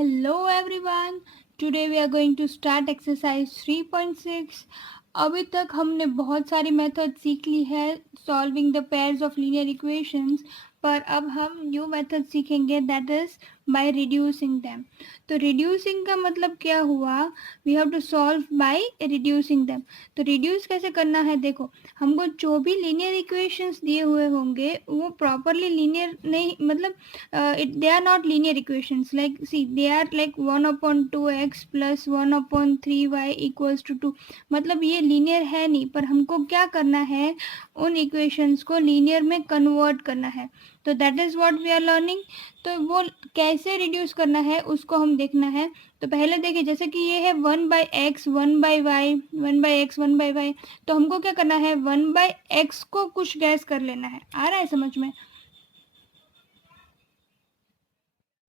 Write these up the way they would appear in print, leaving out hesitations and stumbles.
Hello everyone. Today we are going to start exercise 3.6. अभी तक हमने बहुत सारी मेथड सीख ली है solving the pairs of linear equations, पर अब हम न्यू मेथड सीखेंगे that is by reducing them. तो रिड्यूसिंग का मतलब क्या हुआ? We have to solve by reducing them. तो रिड्यूस कैसे करना है? देखो, हमको जो भी लीनियर इक्वेशंस दिए हुए होंगे वो प्रॉपरली लीनियर नहीं, मतलब they are not linear equations. Like, see, they are like 1 upon 2x plus 1 upon 3y equals to 2. मतलब ये लीनियर है नहीं, पर हमको क्या करना है, उन इक्वेशंस को लीनियर में कन्वर्ट करना है. तो that is what we are learning. तो वो कैसे रिड्यूस करना है उसको हम देखना है. तो पहले देखिए, जैसे कि ये है 1/x 1/y 1/x 1/y, तो हमको क्या करना है, 1/x को कुछ गैस कर लेना है. आ रहा है समझ में?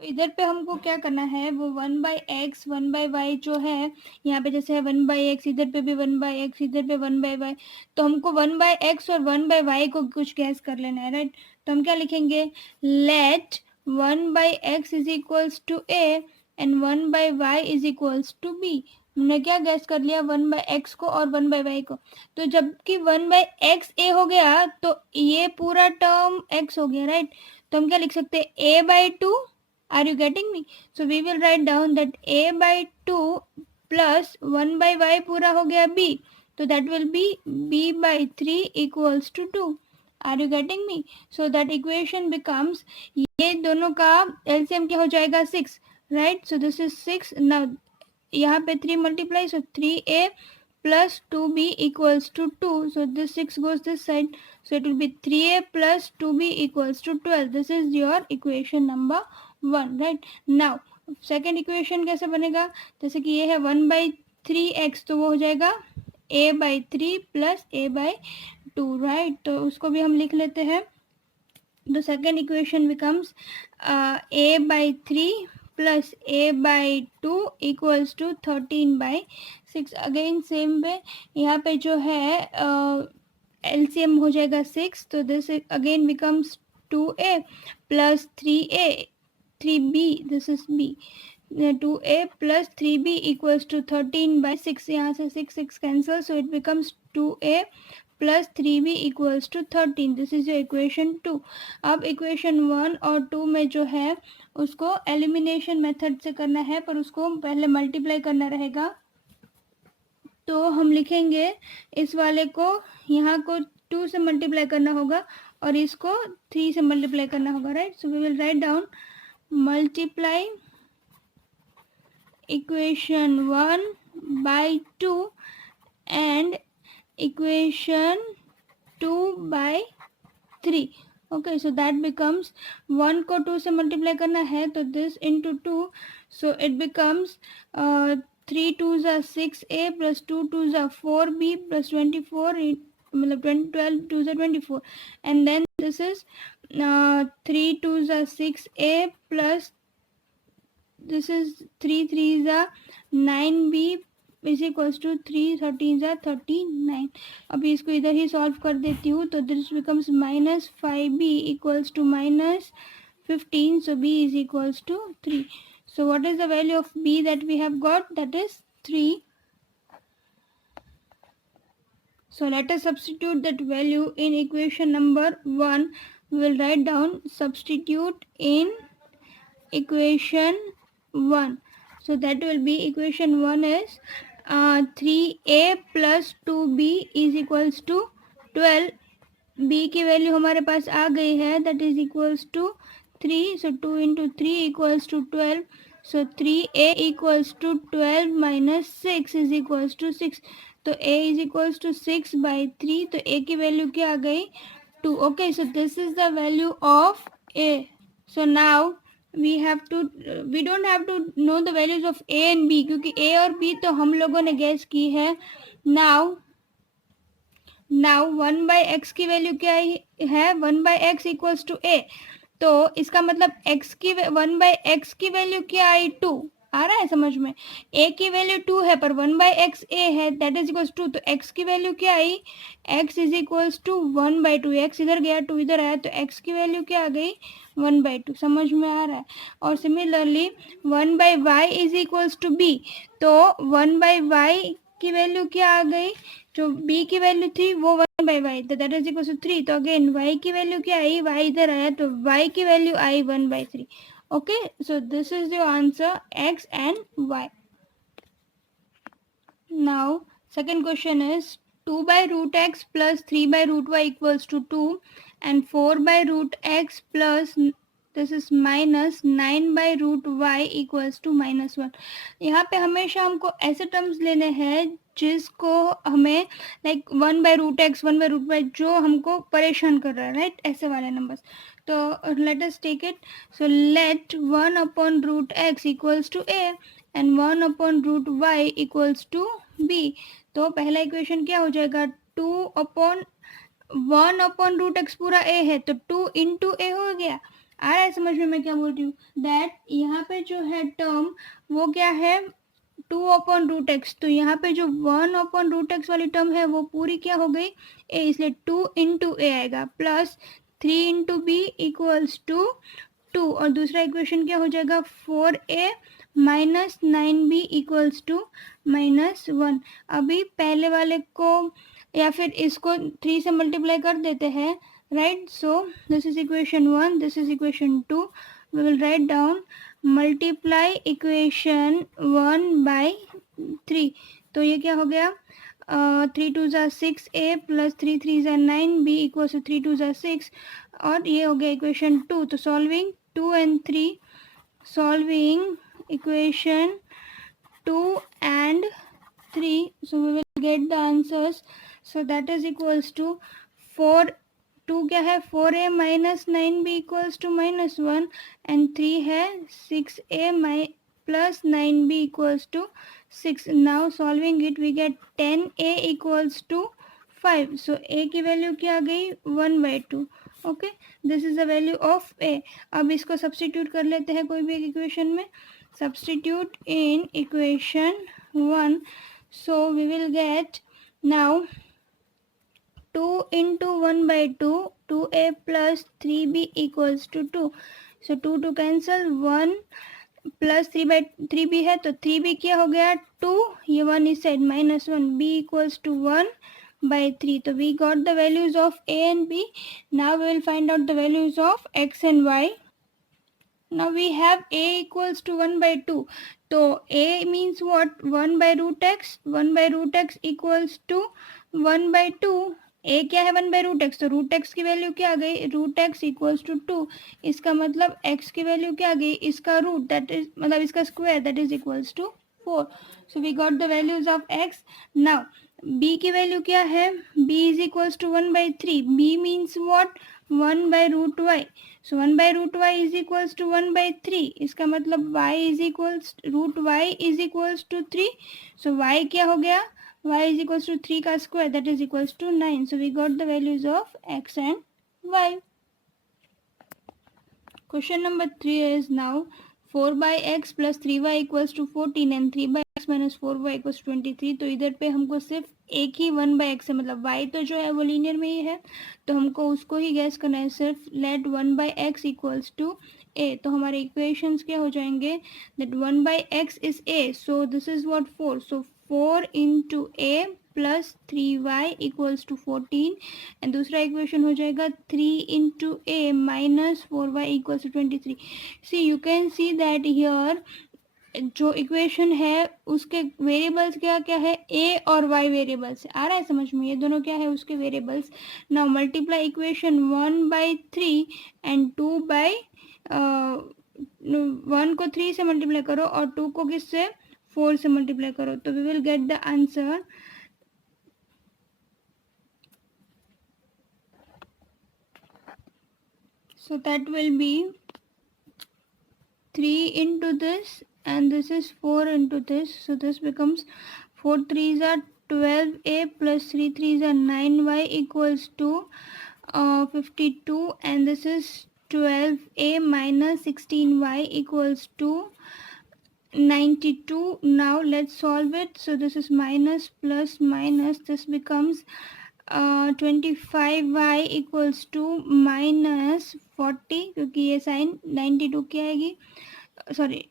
तो इधर पे हमको क्या करना है, वो 1/x 1/y जो है, यहाँ पे जैसे है 1/x, इधर पे भी 1/x, इधर पे 1/y, तो हमको 1/x और 1/y को कुछ गैस कर लेना है, राइट. तो हम क्या लिखेंगे, let 1/x is equals to a and 1/y is equals to b. हमने क्या गैस कर लिया, 1/x को और 1/y को. तो जबकि 1/x a हो गया तो ये पूरा टर्म x हो गया, राइट. तो हम क्या लिख सकते हैं, a/2. Are you getting me? So we will write down that a/2 plus 1/y पूरा हो गया b. So that will be b/3 equals to 2. Are you getting me? So that equation becomes, ये दोनों का LCM क्या हो जाएगा, 6, right? So this is 6. Now यहाँ पे 3 multiply, so 3a plus 2b equals to 2. So this 6 goes this side. So it will be 3a plus 2b equals to 12. This is your equation number 1, right. Now second equation कैसे बनेगा, जैसे कि ये है 1/3x, तो वो हो जाएगा a/3 प्लस a/2, राइट. तो उसको भी हम लिख लेते हैं. तो second equation becomes a/3 plus a/2 equals to 13/6. Again same way यहाँ पे जो है LCM हो जाएगा 6, तो this again becomes 2a plus 3b, this is b. 2a plus 3b equals to 13/6. यहाँ से 6 cancel, so it becomes 2a plus 3b equals to 13. This is your equation 2. अब equation 1 और 2 में जो है उसको elimination method से करना है, पर उसको पहले multiply करना रहेगा. तो हम लिखेंगे इस वाले को, यहाँ को 2 से multiply करना होगा और इसको 3 से multiply करना होगा, right. So we will write down multiply equation 1 by 2 and equation 2 by 3. Okay, so that becomes 1 को 2 से multiply करना है, तो this into 2, so it becomes 3 2s are 6a plus 2 2s are 4b plus 24, मतलब 12 2s are 24, and then this is 3 2s are 6a plus this is 3 3s are 9b is equals to 3 13s are 39. अभी इसको इधर ही solve कर देती हूँ, तो this becomes -5b equals to -15, so b is equals to 3. So what is the value of b that we have got? That is 3. So let us substitute that value in equation number 1. We will write down substitute in equation 1. So that will be equation 1 is 3a plus 2b is equals to 12. b की value हमारे पास आ गई है, that is equals to 3. So 2 into 3 equals to 12. So 3a equals to 12 minus 6 is equals to 6. तो a is equals to 6 by 3. तो a की value क्या आ गई, 2. Okay, so this is the value of a. So now we don't have to know the values of a and b, क्योंकि a और b तो हम लोगों ने गैस की है. now 1/x की वैल्यू क्या है, 1/x इक्वल्स टू a. तो इसका मतलब x की 1/x की वैल्यू क्या आई, 2. आ रहा है समझ में? a की वैल्यू 2 है पर 1/x a है, दैट इज इक्वल्स टू, तो x की वैल्यू क्या आई? x is equals to 1/2, x इधर गया 2 इधर आया, तो x की वैल्यू क्या आ गई? 1/2। समझ में आ रहा है? और similarly 1/y is equals to b, तो 1/y की वैल्यू क्या आ गई? जो b की वैल्यू थी वो 1/y, तो दैट इज इक्वल्स टू 3, तो अगेन y की वैल्यू क्या आई? y इधर आया तो y की value I 1/3। Okay, so this is your answer, x and y. Now second question is 2 by root x plus 3 by root y equals to 2 and 4 by root x plus this is minus 9 by root y equals to -1. यहाँ पे हमेशा हमको ऐसे terms लेने हैं जिसको हमें like 1 by root x 1 by root y जो हमको परेशान कर रहा है, राइट? ऐसे वाले नंबर्स। तो let us take it. So let 1 upon root x equals to a and 1 upon root y equals to b. तो पहला इक्वेशन क्या हो जाएगा? 2 upon 1 upon root x पूरा a है तो 2 into a हो गया। आ रहा है समझ में मैं क्या बोल रही हूँ? दैट यहाँ पे जो है टर्म वो क्या है? 2 अपॉन रूट एक्स, तो यहाँ पे जो 1 अपॉन रूट एक्स वाली टर्म है वो पूरी क्या हो गई? ए, इसलिए 2 इंटू ए आएगा plus 3 into B equals to 2, और दूसरा इक्वेशन क्या हो जाएगा? 4a minus 9b equals to -1। अभी पहले वाले को या फिर इसको 3 से मल्टीप्लाई कर देते हैं, right? So this is equation 1, this is equation 2, we will write down multiply equation 1 by 3, तो ये क्या हो गया? 3 2 ज़ा 6a प्लस 3 3 ज़ा 9b इक्वल्स टू 3 2 ज़ा 6, और ये हो गया इक्वेशन 2। तो solving 2 and 3, solving equation 2 and 3, so we will get the answers. So that is equals to 4, 2 क्या है? 4a minus 9b equals to -1 and 3 है 6a plus 9b equals to 6. Now solving it we get 10a equals to 5. So a की value क्या आ गई? 1/2. Okay, this is the value of A. अब इसको substitute कर लेते हैं कोई भी एक इक्वेशन में। Substitute in equation 1, so we will get now 2 into 1/2, 2a plus 3b equals to 2. So 2 to cancel, 1 plus 3/3b है तो 3b क्या हो गया? 2, ये 1 इस side -1, b equals to 1/3. So we got the values of a and b. Now we will find out the values of x and y. Now we have a equals to 1/2. So a means what? 1 by root x. 1 by root x equals to 1/2. a क्या है? 1 by root x, तो root X की value क्या आ गई? Root X equals to 2। इसका मतलब x की वैल्यू क्या आ गई? इसका रूट, दैट इज मतलब इसका square, that is equals to 4. So we got the values of x. Now b की वैल्यू क्या है? b is equals to 1/3. b means what? 1 by root y. So 1 by root y is equals to 1/3. इसका मतलब y is equals root y is equals to 3. So y क्या हो गया? y is equals to 3 का square, that is equals to 9. So we got the values of x and y. Question number 3 is now 4 by x plus 3y equals to 14 and 3 by x minus 4y equals to 23. तो इधर पे हमको सिर्फ एक ही 1 by x है, मतलब y तो जो है वो लीनियर में ही है तो हमको उसको ही गैस करना है सिर्फ। Let 1 by x equals to a, तो हमारे इक्वेशंस क्या हो जाएंगे? That 1 by x is a, so this is what 4. So 4 into a plus 3y equals to 14 and दूसरा इक्वेशन हो जाएगा 3 into A minus 4y equals to 23. See you can see that here जो इक्वेशन है उसके वेरिएबल्स क्या क्या है? a और y वेरिएबल्स। आ रहा है समझ में? ये दोनों क्या है? उसके variables. Now multiply equation 1/3 and 2/, 1 को 3 से मल्टीप्लाई करो और 2 को किससे? 4 से मल्टीप्लाई करो, तो we will get the answer. So that will be 3 into this and this is 4 into this. So this becomes 4 3s are 12a plus 3 3s are 9y equals to 52, and this is 12a minus 16y equals to 92. Now let's solve it. So this is minus plus minus, this becomes 25y equals to minus 40, क्योंकि ये sign 92 की आएगी, sorry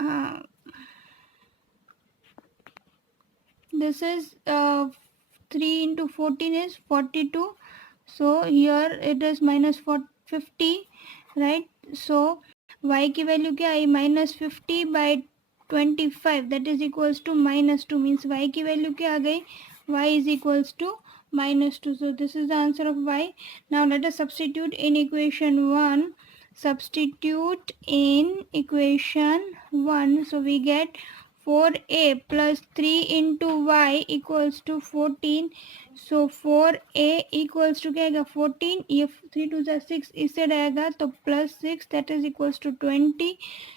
हाँ, this is 3 into 14 is 42, so here it is minus 50, right? So y की value क्या आई, minus 50 by 25, that is equals to minus 2, means y की value क्या आ गई, y is equals to minus 2. So this is the answer of y. Now let us substitute in equation 1. Substitute in equation 1. So we get 4a plus 3 into y equals to 14. So 4a equals to क्या आएगा 14, ये 3 2 6 इससे रहेगा तो plus 6, that is equals to 20.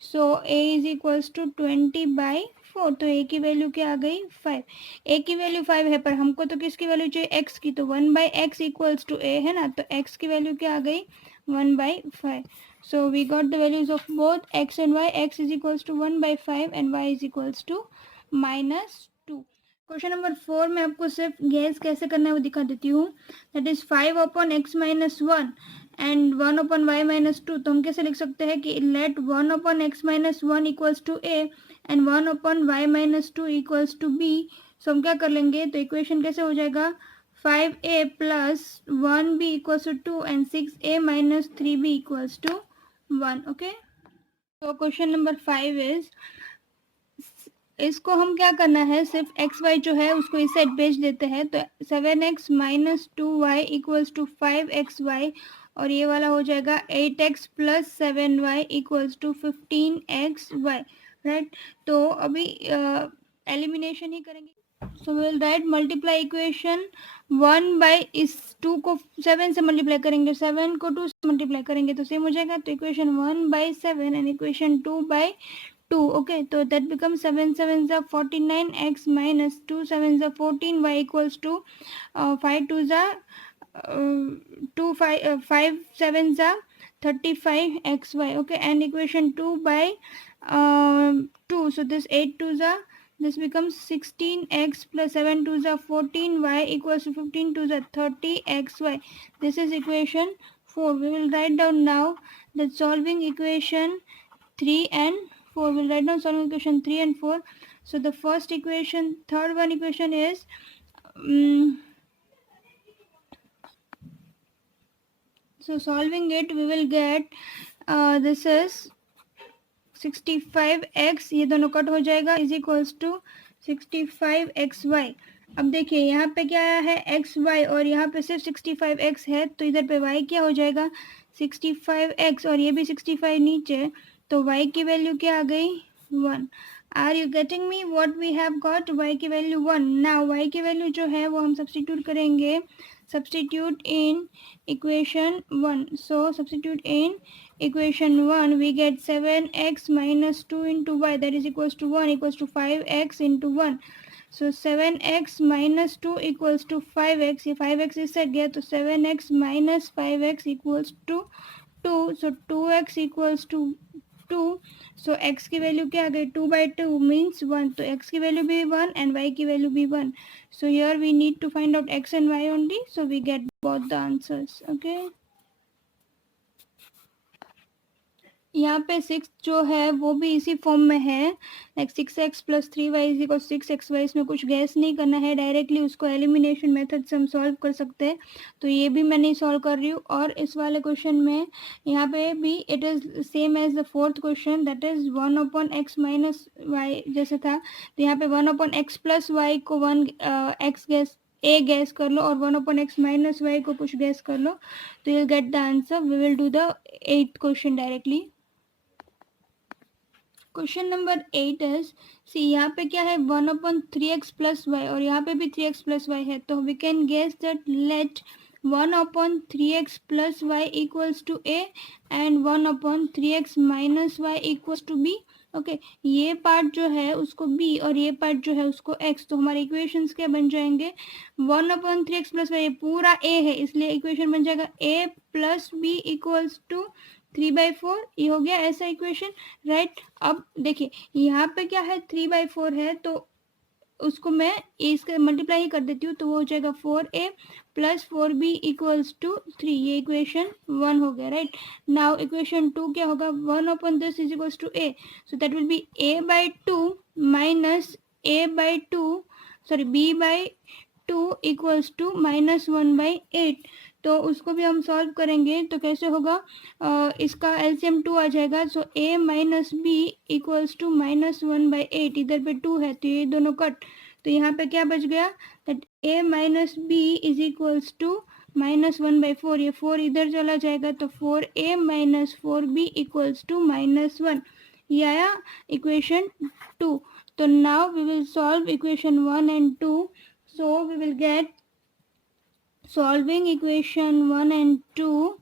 So a is equals to 20 by 4. तो a की value क्या आ गई 5. a की वैल्यू 5 है, पर हमको तो किसकी वैल्यू चाहिए, x की, तो 1 by X equals to a है ना, तो x की वैल्यू क्या आ गई 1 by 5. So we got the values of both x and y. X is equals to 1 by 5 and y is equals to minus 2. Question number 4 में आपको सिर्फ गैस कैसे करना है वो दिखा देती हूँ. That is 5 upon X minus 1 and 1 upon Y minus 2. तो हम कैसे लिख सकते हैं कि let 1 upon X minus 1 equals to A and 1 upon Y minus 2 equals to B. So हम क्या कर लेंगे, तो इक्वेशन कैसे हो जाएगा, 5a plus 1b equals to 2 and 6a minus 3b equals to 1. Okay, तो क्वेश्चन नंबर 5 इज, इसको हम क्या करना है, सिर्फ एक्स वाई जो है उसको इस साइड भेज देते हैं. तो 7x minus 2y equals to 5xy और ये वाला हो जाएगा 8x plus 7y equals to 15xy, right. तो अभी एलिमिनेशन ही करेंगे. So will write multiply equation 1 by इस 2 को 7 से मल्टीप्लाई करेंगे, 7 को 2 से मल्टीप्लाई करेंगे तो सेम हो जाएगा. तो equation 1 by 7 and equation 2 by 2. Okay, so that becomes 7 7s are 49 x minus 2 7s are 14 y equals to 5 2s are 2 5 7s are 35 x y. Okay, and equation 2 by 2, so this 8 2s are, this becomes 16x plus 7 2s are 14 y equals to 15 2s are 30 x y. This is equation 4. We will write down now the solving equation 3 and 4. We'll write down solving equation 3 and 4. So the first equation, third one equation is so solving it we will get this is 65x, ये दोनों cut हो जाएगा, is equals to 65xy. अब देखिए यहाँ पे क्या है xy और यहाँ पे सिर्फ 65x है, तो इधर पे y क्या हो जाएगा 65x और ये भी 65 नीचे, तो y की वैल्यू क्या आ गई 1. Are you getting me what we have got, y की वैल्यू 1. नाउ y की वैल्यू जो है वो हम सब्स्टिट्यूट करेंगे, substitute in equation 1. So substitute in equation 1 we get 7x minus 2 into y, that is equals to 1 equals to 5x into 1. So 7x minus 2 equals to 5x, ये 5x इससे गया तो 7x minus 5x equals to 2. So 2x equals to 2. So x की value क्या आ गई 2 by 2 means 1. तो x की वैल्यू भी 1 and y की वैल्यू भी 1. So here we need to find out x and y only. So we get both the answers. Okay. यहाँ पे 6 जो है वो भी इसी फॉर्म में है, like 6x plus 3y is equal 6xy. इसमें कुछ गैस नहीं करना है, डायरेक्टली उसको एलिमिनेशन मेथड से हम सॉल्व कर सकते हैं. तो ये भी मैं नहीं सॉल्व कर रही हूँ. और इस वाले क्वेश्चन में यहाँ पे भी it is same as the fourth question, that is 1 upon X minus Y जैसे था. तो यहाँ पे 1 अपॉन एक्स प्लस वाई को 1 एक्स गैस ए गैस कर लो और 1 अपॉन एक्स माइनस वाई को कुछ गैस कर लो, तो you get the answer. We will do the 8th question directly. Question number 8 is, see यहाँ पे क्या है 1 अपॉन 3x प्लस वाई और यहाँ पे भी 3x प्लस वाई है, तो we can guess that let 1 upon 3x plus Y equals to A and 1 upon 3x minus Y equals to B. Okay, ये पार्ट जो है उसको b और ये पार्ट जो है उसको x. तो हमारे इक्वेशंस क्या बन जाएंगे, 1 अपॉन 3x प्लस वाई पूरा a है, इसलिए इक्वेशन बन जाएगा a plus B equals to 3/4, ये हो गया ऐसा इक्वेशन, राइट। अब देखिए यहाँ पे क्या है, 3/4 है तो उसको मैं इसका मल्टीप्लाई ही कर देती हूँ, तो वो हो जाएगा 4a plus 4b equals to 3, ये इक्वेशन 1 हो गया, राइट। नाउ इक्वेशन 2 क्या होगा, 1/this is equals to a, so that will be a/2 minus b/2 equals to -1/8। तो उसको भी हम सॉल्व करेंगे तो कैसे होगा, इसका एलसीएम 2 आ जाएगा, so a minus B equals to -1/8, इधर पे 2 है तो ये दोनों कट, तो यहाँ पे क्या बच गया, that a minus B is equals to -1/4, ये 4 इधर चला जाएगा तो 4a minus 4b equals to -1, ये आया इक्वेशन 2। तो now we will solve equation 1 and 2, so we will get solving equation 1 and 2,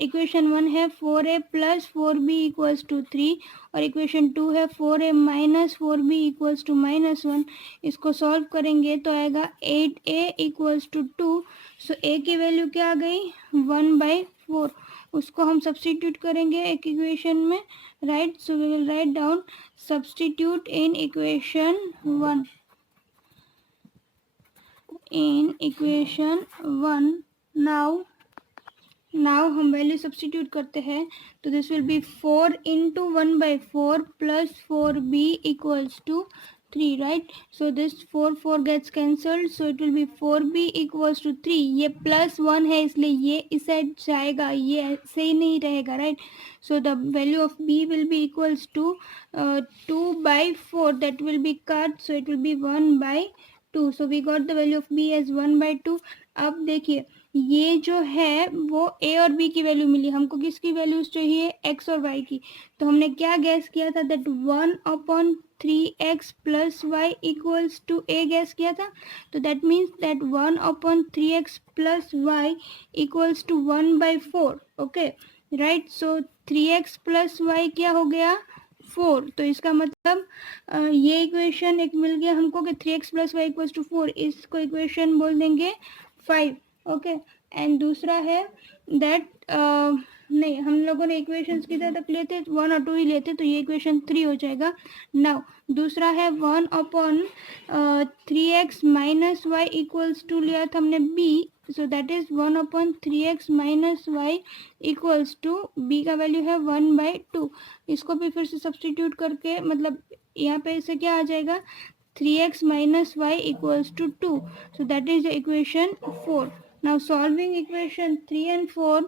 equation 1 है 4a plus 4b equals to 3 और इक्वेशन 2 है 4a minus 4b equals to -1, इसको solve करेंगे तो आएगा 8a equals to 2, so a की value क्या आ गई 1/4, उसको हम सब्सटीट्यूट करेंगे एक इक्वेशन में, right. So we will write down substitute in equation 1, in equation 1, now हम वैल्यू सब्सटीट्यूट करते हैं तो this will be 4 into 1/4 plus 4b equals to 3, right। so this 4 gets cancelled, so it will be 4b equals to 3, ये +1 है इसलिए ये इस side जाएगा, ये ऐसे ही नहीं रहेगा, right. so the value of b will be equals to 2/4, that will be cut, so it will be 1/2, so we got the value of b as 1/2। अब देखिए ये जो है वो a और b की वैल्यू मिली, हमको किसकी वैल्यूज चाहिए, x और y की, तो हमने क्या गैस किया था, that 1/3x plus y equals to a guess किया था, तो that means that 1/3x plus y equals to 1/4, okay, right. So 3x plus y क्या हो गया 4, तो इसका मतलब ये इक्वेशन एक मिल गया हमको कि 3x plus Y equals to 4, इसको इक्वेशन बोल देंगे 5, ओके। एंड दूसरा है दैट नहीं, हम लोगों ने इक्वेशंस किधर तक लेते, 1 और 2 ही लेते, तो ये इक्वेशन 3 हो जाएगा। नाउ दूसरा है 1/3x minus Y equals to लिया था हमने b, so that is 1/3x minus Y equals to b का वैल्यू है 1/2, इसको भी फिर से सब्सटीट्यूट करके मतलब यहाँ पे इसे क्या आ जाएगा 3x minus Y equals to 2, so that is the equation 4। now solving equation 3 and 4,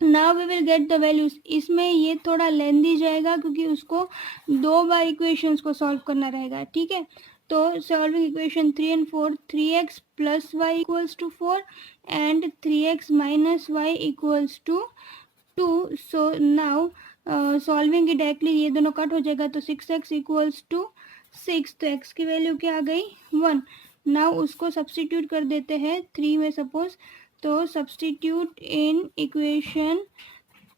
now we will get the values। इसमें ये थोड़ा लेंदी जाएगा क्योंकि उसको 2 बार इक्वेशंस को सॉल्व करना रहेगा, ठीक है। तो solving equation 3 and 4, 3x plus Y equals to 4 and 3x minus Y equals to 2, so now solving it directly ये दोनों कट हो जाएगा, तो 6x इक्वल्स टू 6, तो x की वैल्यू क्या आ गई 1। नाउ उसको सब्सटीट्यूट कर देते हैं 3 में सपोज, तो substitute in equation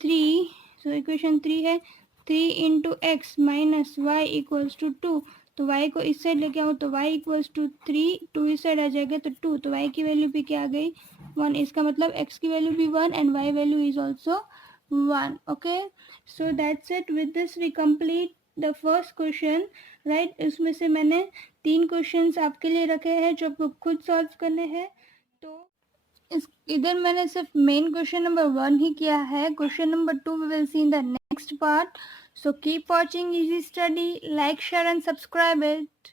3, so equation 3 है 3 into x minus Y equals to 2, तो y को इस साइड लेके आओ तो y इक्वल्स टू 3, 2 इस साइड आ जाएगा तो 2, तो y की वैल्यू भी क्या आ गई 1, इसका मतलब x की वैल्यू भी 1 and y value is also 1, okay. So that's it, with this we complete the first question, right. इसमें से मैंने 3 क्वेश्चंस आपके लिए रखे हैं जो आपको खुद सॉल्व करने हैं, तो इधर मैंने सिर्फ मेन क्वेश्चन नंबर 1 ही किया है, question number 2 we will see in the next part. So keep watching easy study, like share and subscribe it.